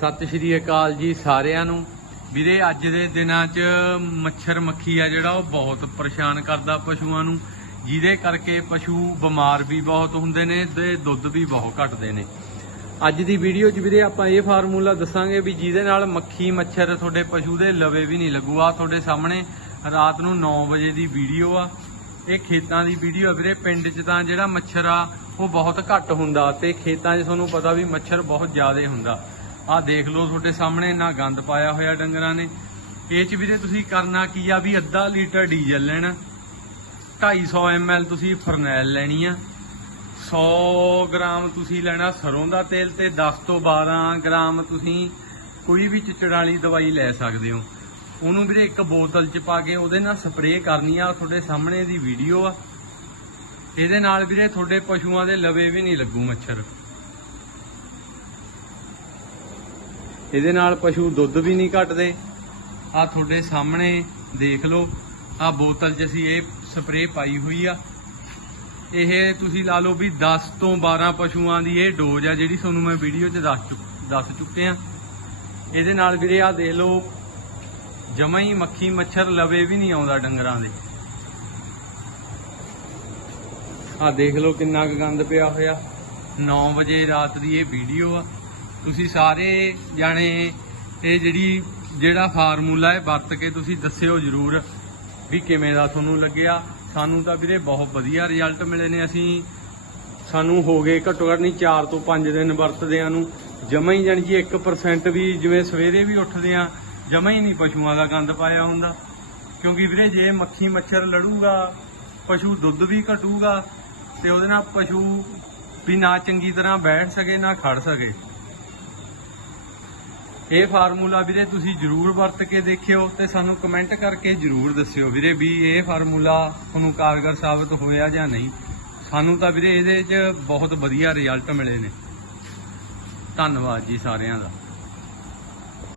ਸਤਿ ਸ਼੍ਰੀ ਅਕਾਲ ਜੀ ਸਾਰਿਆਂ ਨੂੰ। ਵੀਰੇ, ਅੱਜ ਦੇ ਦਿਨਾਂ 'ਚ ਮੱਛਰ ਮੱਖੀ ਆ ਜਿਹੜਾ, ਉਹ ਬਹੁਤ ਪਰੇਸ਼ਾਨ ਕਰਦਾ ਪਸ਼ੂਆਂ ਨੂੰ। ਜਿਹਦੇ ਕਰਕੇ ਪਸ਼ੂ ਬਿਮਾਰ ਵੀ ਬਹੁਤ ਹੁੰਦੇ ਨੇ ਤੇ ਦੁੱਧ ਵੀ ਬਹੁਤ ਘਟਦੇ ਨੇ। ਅੱਜ ਦੀ ਵੀਡੀਓ 'ਚ ਵੀਰੇ, ਆਪਾਂ ਇਹ ਫਾਰਮੂਲਾ ਦੱਸਾਂਗੇ ਵੀ ਜਿਹਦੇ ਨਾਲ ਮੱਖੀ ਮੱਛਰ ਤੁਹਾਡੇ ਪਸ਼ੂ ਦੇ ਲਵੇ ਵੀ ਨਹੀਂ ਲੱਗੂ। ਆ ਤੁਹਾਡੇ ਸਾਹਮਣੇ ਰਾਤ ਨੂੰ 9 ਵਜੇ ਦੀ ਵੀਡੀਓ ਆ। ਇਹ ਖੇਤਾਂ ਦੀ ਵੀਡੀਓ ਆ ਵੀਰੇ। ਪਿੰਡ 'ਚ ਤਾਂ ਜਿਹੜਾ ਮੱਛਰ ਆ, ਉਹ ਬਹੁਤ ਘੱਟ ਹੁੰਦਾ ਤੇ ਖੇਤਾਂ 'ਚ ਤੁਹਾਨੂੰ ਪਤਾ ਵੀ ਮੱਛਰ ਬਹੁਤ ਜ਼ਿਆਦਾ ਹੁੰਦਾ। ਆਹ ਦੇਖ ਲਓ ਤੁਹਾਡੇ ਸਾਹਮਣੇ ਇੰਨਾ ਗੰਦ ਪਾਇਆ ਹੋਇਆ ਡੰਗਰਾਂ ਨੇ। ਇਹ 'ਚ ਵੀਰੇ ਤੁਸੀਂ ਕਰਨਾ ਕੀ ਆ ਵੀ ਅੱਧਾ ਲੀਟਰ ਡੀਜ਼ਲ ਲੈਣਾ। 250 ml ਤੁਸੀਂ ਫਰਨੈਲ ਲੈਣੀ ਆ। 100 ਗ੍ਰਾਮ ਤੁਸੀਂ ਲੈਣਾ ਸਰੋਂ ਦਾ ਤੇਲ ਤੇ 10 ਤੋਂ 12 ਗ੍ਰਾਮ ਤੁਸੀਂ ਕੋਈ ਵੀ ਚਿੱਚੜ ਵਾਲੀ ਦਵਾਈ ਲੈ ਸਕਦੇ ਹੋ। ਉਹਨੂੰ ਵੀਰੇ ਇੱਕ ਬੋਤਲ 'ਚ ਪਾ ਕੇ ਉਹਦੇ ਨਾਲ ਸਪਰੇਅ ਕਰਨੀ ਆ ਤੁਹਾਡੇ ਸਾਹਮਣੇ ਦੀ ਵੀਡੀਓ ਆ। ਇਹਦੇ ਨਾਲ ਵੀਰੇ ਤੁਹਾਡੇ ਪਸ਼ੂਆਂ ਦੇ ਲਵੇ ਵੀ ਨਹੀਂ ਲੱਗੂ ਮੱਛਰ। ਇਹਦੇ ਨਾਲ ਪਸ਼ੂ ਦੁੱਧ ਵੀ ਨਹੀਂ ਘਟਦੇ। ਆ ਤੁਹਾਡੇ ਸਾਹਮਣੇ ਦੇਖ ਲਓ, ਆ ਬੋਤਲ 'ਚ ਅਸੀਂ ਇਹ ਸਪਰੇਅ ਪਾਈ ਹੋਈ ਆ। ਇਹ ਤੁਸੀਂ ਲਾ ਲਓ ਵੀ 10 ਤੋਂ 12 ਪਸ਼ੂਆਂ ਦੀ ਇਹ ਡੋਜ਼ ਆ ਜਿਹੜੀ ਤੁਹਾਨੂੰ ਮੈਂ ਵੀਡੀਓ 'ਚ ਦੱਸ ਦੱਸ ਚੁੱਕੇ ਆ। ਇਹਦੇ ਨਾਲ ਵੀਰੇ ਆ ਦੇਖ ਲਓ, ਜਮਾ ਹੀ ਮੱਖੀ ਮੱਛਰ ਲਵੇ ਵੀ ਨਹੀਂ ਆਉਂਦਾ ਡੰਗਰਾਂ ਦੇ। ਆ ਦੇਖ ਲਓ ਕਿੰਨਾ ਕੁ ਗੰਦ ਪਿਆ ਹੋਇਆ। 9 ਵਜੇ ਰਾਤ ਦੀ ਇਹ ਵੀਡੀਓ ਆ। ਤੁਸੀਂ ਸਾਰੇ ਜਾਣੇ ਇਹ ਜਿਹੜੀ, ਜਿਹੜਾ ਫਾਰਮੂਲਾ ਹੈ ਵਰਤ ਕੇ ਤੁਸੀਂ ਦੱਸਿਓ ਜਰੂਰ ਵੀ ਕਿਵੇਂ ਦਾ ਤੁਹਾਨੂੰ ਲੱਗਿਆ। ਸਾਨੂੰ ਤਾਂ ਵੀਰੇ ਬਹੁਤ ਵਧੀਆ ਰਿਜ਼ਲਟ ਮਿਲੇ ਨੇ ਅਸੀਂ। ਸਾਨੂੰ ਹੋ ਗਏ ਘੱਟੋ ਘੱਟ ਨਹੀਂ 4 ਤੋਂ 5 ਦਿਨ ਵਰਤਦਿਆਂ ਨੂੰ। ਜਮਾ ਹੀ ਜਾਣੀ ਜੀ 1% ਵੀ ਜਿਵੇਂ ਸਵੇਰੇ ਵੀ ਉੱਠਦੇ ਆ ਜਮਾ ਹੀ ਨਹੀਂ ਪਸ਼ੂਆਂ ਦਾ ਗੰਦ ਪਾਇਆ ਹੁੰਦਾ। ਕਿਉਂਕਿ ਵੀਰੇ ਜੇ ਮੱਖੀ ਮੱਛਰ ਲੜੂਗਾ, ਪਸ਼ੂ ਦੁੱਧ ਵੀ ਘਟੂਗਾ, ਤੇ ਉਹਦੇ ਨਾਲ ਪਸ਼ੂ ਵੀ ਨਾ ਚੰਗੀ ਤਰ੍ਹਾਂ ਬੈਠ ਸਕੇ, ਨਾ ਖੜ ਸਕੇ। ਇਹ ਫਾਰਮੂਲਾ ਵੀਰੇ ਤੁਸੀਂ ਜਰੂਰ ਵਰਤ ਕੇ ਦੇਖਿਓ ਤੇ ਸਾਨੂੰ ਕਮੈਂਟ ਕਰਕੇ ਜਰੂਰ ਦੱਸਿਓ ਵੀਰੇ ਵੀ ਇਹ ਫਾਰਮੂਲਾ ਤੁਹਾਨੂੰ ਕਾਰਗਰ ਸਾਬਤ ਹੋਇਆ ਜਾਂ ਨਹੀਂ। ਸਾਨੂੰ ਤਾਂ ਵੀਰੇ ਇਹਦੇ 'ਚ ਬਹੁਤ ਵਧੀਆ ਰਿਜ਼ਲਟ ਮਿਲੇ ਨੇ। ਧੰਨਵਾਦ ਜੀ ਸਾਰਿਆਂ ਦਾ।